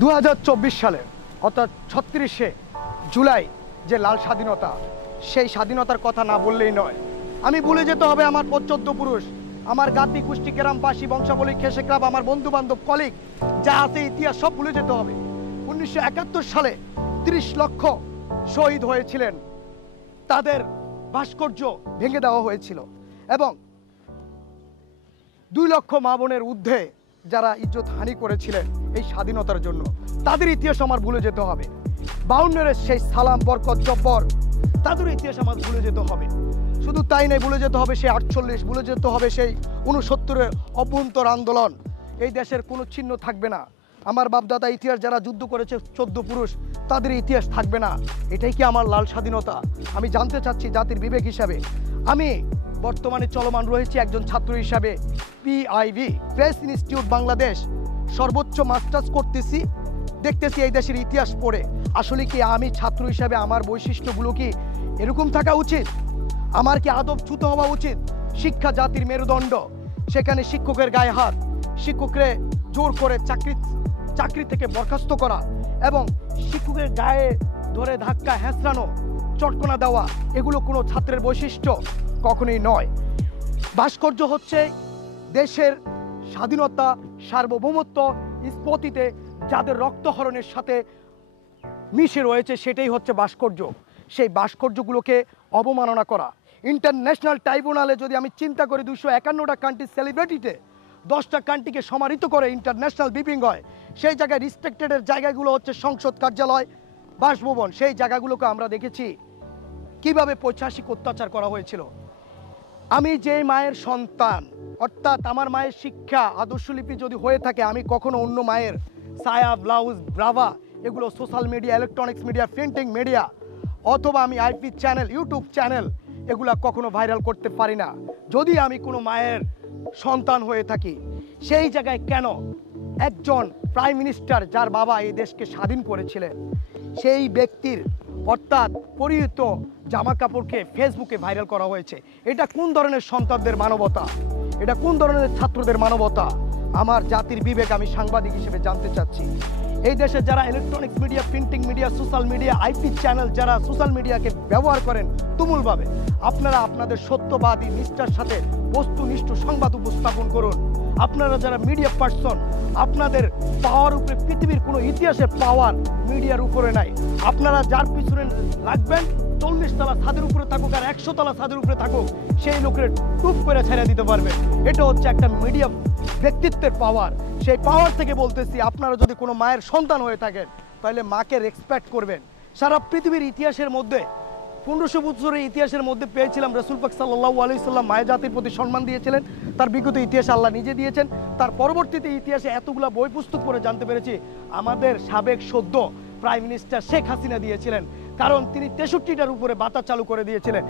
2024 সালে অর্থাৎ 36শে জুলাই যে লাল স্বাধীনতা, সেই স্বাধীনতার কথা না বললেই নয়। আমি ভুলে যেতে হবে আমার পঞ্চদ্য পুরুষ, আমার গাতি কুষ্টি গ্রামবাসী বংশাবলী খেসে ক্লাব, আমার বন্ধু বান্ধব কলিগ যা আছে ইতিহাস সব ভুলে যেতে হবে। 1971 সালে 30 লক্ষ শহীদ হয়েছিলেন, তাদের ভাস্কর্য ভেঙে দেওয়া হয়েছিল এবং 2 লক্ষ মা বোনের ঊর্ধ্বে যারা ইজ্জত হানি করেছিলেন এই স্বাধীনতার জন্য, তাদের ইতিহাস আমার ভুলে যেতে হবে। 52-এর সেই সালাম বরকত জব্বর, তাদের ইতিহাস আমার ভুলে যেতে হবে। শুধু তাই নয়, ভুলে যেতে হবে সেই 48, ভুলে যেতে হবে সেই 69-এর অভ্যন্তর আন্দোলন। এই দেশের কোনো চিহ্ন থাকবে না। আমার বাপদাদা ইতিহাস যারা যুদ্ধ করেছে 14 পুরুষ, তাদের ইতিহাস থাকবে না। এটাই কি আমার লাল স্বাধীনতা? আমি জানতে চাচ্ছি জাতির বিবেক হিসাবে। আমি বর্তমানে চলমান রয়েছে একজন ছাত্র হিসাবে, পিআইবি প্রেস ইনস্টিটিউট বাংলাদেশ সর্বোচ্চ মাস্টার্স করতেছি, দেখতেছি এই দেশের ইতিহাস পড়ে। আসলে কি আমি ছাত্র হিসাবে আমার বৈশিষ্ট্যগুলো কি এরকম থাকা উচিত? আমার কি আদব ছুতো হওয়া উচিত? শিক্ষা জাতির মেরুদণ্ড, সেখানে শিক্ষকের গায়ে হাত, শিক্ষকরে জোর করে চাকরি থেকে বরখাস্ত করা এবং শিক্ষকের গায়ে ধরে ধাক্কা হেঁচড়ানো, চটকনা দেওয়া, এগুলো কোনো ছাত্রের বৈশিষ্ট্য কখনোই নয়। ভাস্কর্য হচ্ছে দেশের স্বাধীনতা, সার্বভৌমত্ব স্ফূর্তিতে যাদের রক্তহরণের সাথে মিশে রয়েছে, সেটাই হচ্ছে ভাস্কর্য। সেই ভাস্কর্যগুলোকে অবমাননা করা, ইন্টারন্যাশনাল ট্রাইব্যুনালে যদি আমি চিন্তা করি 251টা কান্ট্রি সেলিব্রিটিতে 10টা কান্ট্রিকে সমানিত করে ইন্টারন্যাশনাল ব্রিফিং হয়, সেই জায়গায় রিস্ট্রিক্টেডের জায়গাগুলো হচ্ছে সংসদ কার্যালয়, বাসভবন। সেই জায়গাগুলোকে আমরা দেখেছি কিভাবে পৈশাচিক অত্যাচার করা হয়েছিল। আমি যে মায়ের সন্তান, অর্থাৎ আমার মায়ের শিক্ষা আদর্শলিপি যদি হয়ে থাকে, আমি কখনো অন্য মায়ের সায়া, ব্লাউজ, ব্রাভা এগুলো social media, electronics media, printing media অথবা আমি আইপি চ্যানেল, ইউটিউব চ্যানেল এগুলা কখনো ভাইরাল করতে পারি না। যদি আমি কোনো মায়ের সন্তান হয়ে থাকি, সেই জায়গায় কেন একজন প্রাইম মিনিস্টার যার বাবা এই দেশকে স্বাধীন করেছিলেন, সেই ব্যক্তির অর্থাৎ পরিহিত জামা কাপড়কে ফেসবুকে ভাইরাল করা হয়েছে? এটা কোন ধরনের সন্তানদের মানবতা? এটা কোন ধরনের ছাত্রদের মানবতা? আমার জাতির বিবেক আমি সাংবাদিক হিসেবে জানতে চাচ্ছি। এই দেশে যারা electronics media, printing media, social media, IP channel যারা সোশ্যাল মিডিয়াকে ব্যবহার করেন তুমুলভাবে, আপনারা আপনাদের সত্যবাদী নিষ্ঠার সাথে বস্তুনিষ্ঠ সংবাদ উপস্থাপন করুন। আপনারা যারা মিডিয়া পার্সন, আপনাদের পাওয়ার উপরে পৃথিবীর কোনো ইতিহাসের পাওয়ার মিডিয়ার উপরে নাই। আপনারা যার পিছনে লাগবেন 40 তলা ছাদের উপরে থাকুক আর 100 তলা ছাদের উপরে থাকুক, সেই লোকের টুপ করে ছেড়ে দিতে পারবে। এটা হচ্ছে একটা মিডিয়া ব্যক্তিত্বের পাওয়ার। সেই পাওয়ার থেকে বলতেছি, আপনারা যদি কোনো মায়ের সন্তান হয়ে থাকেন তাহলে মাকে রেসপেক্ট করবেন। সারা পৃথিবীর ইতিহাসের মধ্যে 1500 বছরের ইতিহাসের মধ্যে পেয়েছিলাম রাসূল পাক সাল্লাল্লাহু আলাইহি সাল্লাম মায়ের জাতির প্রতি সম্মান দিয়েছিলেন। তার বিগত ইতিহাস আল্লাহ নিজে দিয়েছেন। তার পরবর্তীতে ইতিহাসে এতগুলা বই পুস্তক পড়ে জানতে পেরেছি আমাদের সাবেক সদ্য প্রাইম মিনিস্টার শেখ হাসিনা দিয়েছিলেন, কারণ তিনি 63টার উপরে বাতা চালু করে দিয়েছিলেন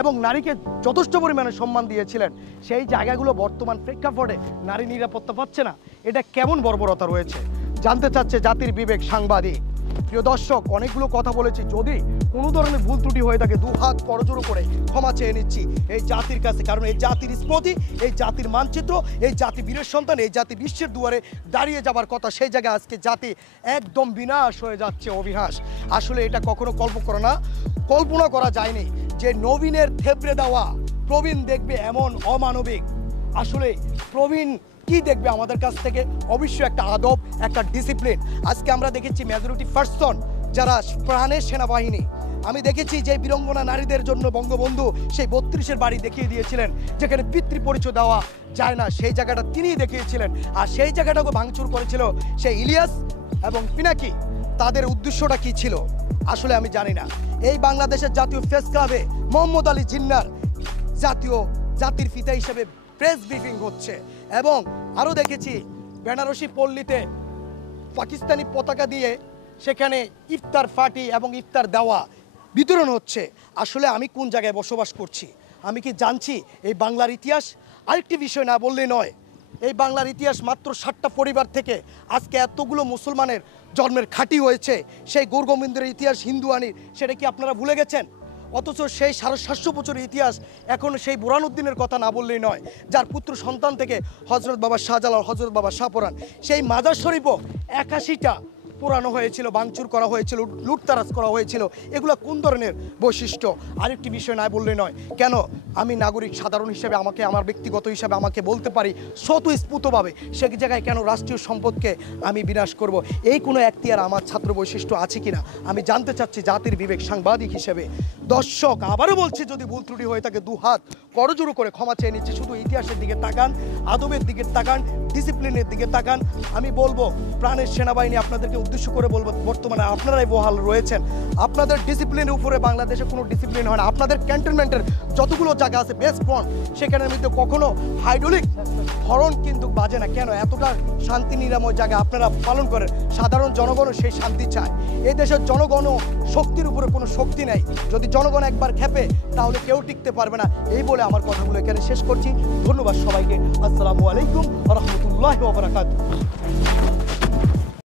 এবং নারীকে যথেষ্ট পরিমাণে সম্মান দিয়েছিলেন। সেই জায়গাগুলো বর্তমান প্রেক্ষাপটে নারী নিরাপত্তা পাচ্ছে না। এটা কেমন বর্বরতা রয়েছে জানতে চাচ্ছে জাতির বিবেক সাংবাদিক। প্রিয় দর্শক, অনেকগুলো কথা বলেছি, যদি কোনো ধরনের ভুল ত্রুটি হয়ে থাকে 2 হাত করজোড়ো করে ক্ষমা চেয়ে নিচ্ছি এই জাতির কাছে। কারণ এই জাতির স্মৃতি, এই জাতির মানচিত্র, এই জাতি বীরের সন্তান, এই জাতি বিশ্বের দুয়ারে দাঁড়িয়ে যাবার কথা, সেই জায়গায় আজকে জাতি একদম বিনাশ হয়ে যাচ্ছে, অবিনাশ। আসলে এটা কখনো কল্পনা করা যায়নি যে নবীনের থেবড়ে দেওয়া প্রবীণ দেখবে এমন অমানবিক। আসলে প্রবীণ কি দেখবে আমাদের কাছ থেকে? অবশ্যই একটা আদব, একটা ডিসিপ্লিন। আজকে আমরা দেখেছি মেজরিটি পার্সন যারা প্রাণের সেনাবাহিনী, আমি দেখেছি যে বীরঙ্গনা নারীদের জন্য বঙ্গবন্ধু সেই 32-এর বাড়ি দেখিয়ে দিয়েছিলেন, যেখানে পিতৃ পরিচয় দেওয়া যায় না, সেই জায়গাটা তিনিই দেখিয়েছিলেন। আর সেই জায়গাটাকে ভাঙচুর করেছিল সেই ইলিয়াস এবং পিনাকি। তাদের উদ্দেশ্যটা কি ছিল আসলে আমি জানি না। এই বাংলাদেশের জাতীয় প্রেস ক্লাবে মোহাম্মদ আলী জিন্নার জাতির পিতা হিসেবে প্রেস ব্রিফিং হচ্ছে এবং আরও দেখেছি বেনারসি পল্লীতে পাকিস্তানি পতাকা দিয়ে সেখানে ইফতার পার্টি এবং ইফতার দেওয়া বিতরণ হচ্ছে। আসলে আমি কোন জায়গায় বসবাস করছি? আমি কি জানছি এই বাংলার ইতিহাস? আরেকটি বিষয় না বললে নয়, এই বাংলার ইতিহাস মাত্র 7টা পরিবার থেকে আজকে এতগুলো মুসলমানের জন্মের খাঁটি হয়েছে। সেই গৌরগোবিন্দের ইতিহাস হিন্দুয়ানির, সেটা কি আপনারা ভুলে গেছেন? অথচ সেই 750 বছরের ইতিহাস এখন সেই বুরহানুদ্দিনের কথা না বললেই নয়, যার পুত্র সন্তান থেকে হজরত বাবা শাহজালাল, হজরত বাবা শাহপরান, সেই মাজার শরীফও 81টা পোড়ানো হয়েছিল, ভাঙচুর করা হয়েছিল, লুটতারাজ করা হয়েছিল, এগুলো কোন ধরনের বৈশিষ্ট্য? আরেকটি বিষয় না বললে নয়, কেন আমি নাগরিক সাধারণ হিসেবে আমাকে আমার ব্যক্তিগত হিসাবে আমাকে বলতে পারি স্বতঃস্ফূর্তভাবে সে জায়গায় কেন রাষ্ট্রীয় সম্পদকে আমি বিনাশ করব? এই কোনো এখতিয়ার আমার ছাত্র বৈশিষ্ট্য আছে কিনা আমি জানতে চাচ্ছি জাতির বিবেক সাংবাদিক হিসেবে। দর্শক আবারও বলছি, যদি ভুল ত্রুটি হয়ে থাকে দুহাত করজোড়ো করে ক্ষমা চেয়ে নিচ্ছে। শুধু ইতিহাসের দিকে তাকান, আদবের দিকে তাকান, ডিসিপ্লিনের দিকে তাকান। আমি বলবো প্রাণের সেনাবাহিনী আপনাদেরকে উদ্দেশ্য করে বলবো, বর্তমানে আপনারাই বহাল রয়েছেন, আপনাদের ডিসিপ্লিনের উপরে বাংলাদেশে কোনো ডিসিপ্লিন হয় না। আপনাদের ক্যান্টনমেন্টের যতগুলো জায়গা আছে বেস্ট পয়েন্ট, সেখানের মধ্যে কখনো হাইড্রোলিক হরন কিন্তু বাজে না। কেন? এতটা শান্তি নিরাময় জায়গা আপনারা পালন করেন, সাধারণ জনগণও সেই শান্তি চায়। এই দেশের জনগণও শক্তির উপরে কোনো শক্তি নেই, যদি জনগণ একবার খেপে তাহলে কেউ টিকতে পারবে না। এই বলে আমার কথাগুলো এখানে শেষ করছি। ধন্যবাদ সবাইকে। আসসালামু আলাইকুম ওয়া রাহমাতুল্লাহি ওয়া বারাকাতুহু।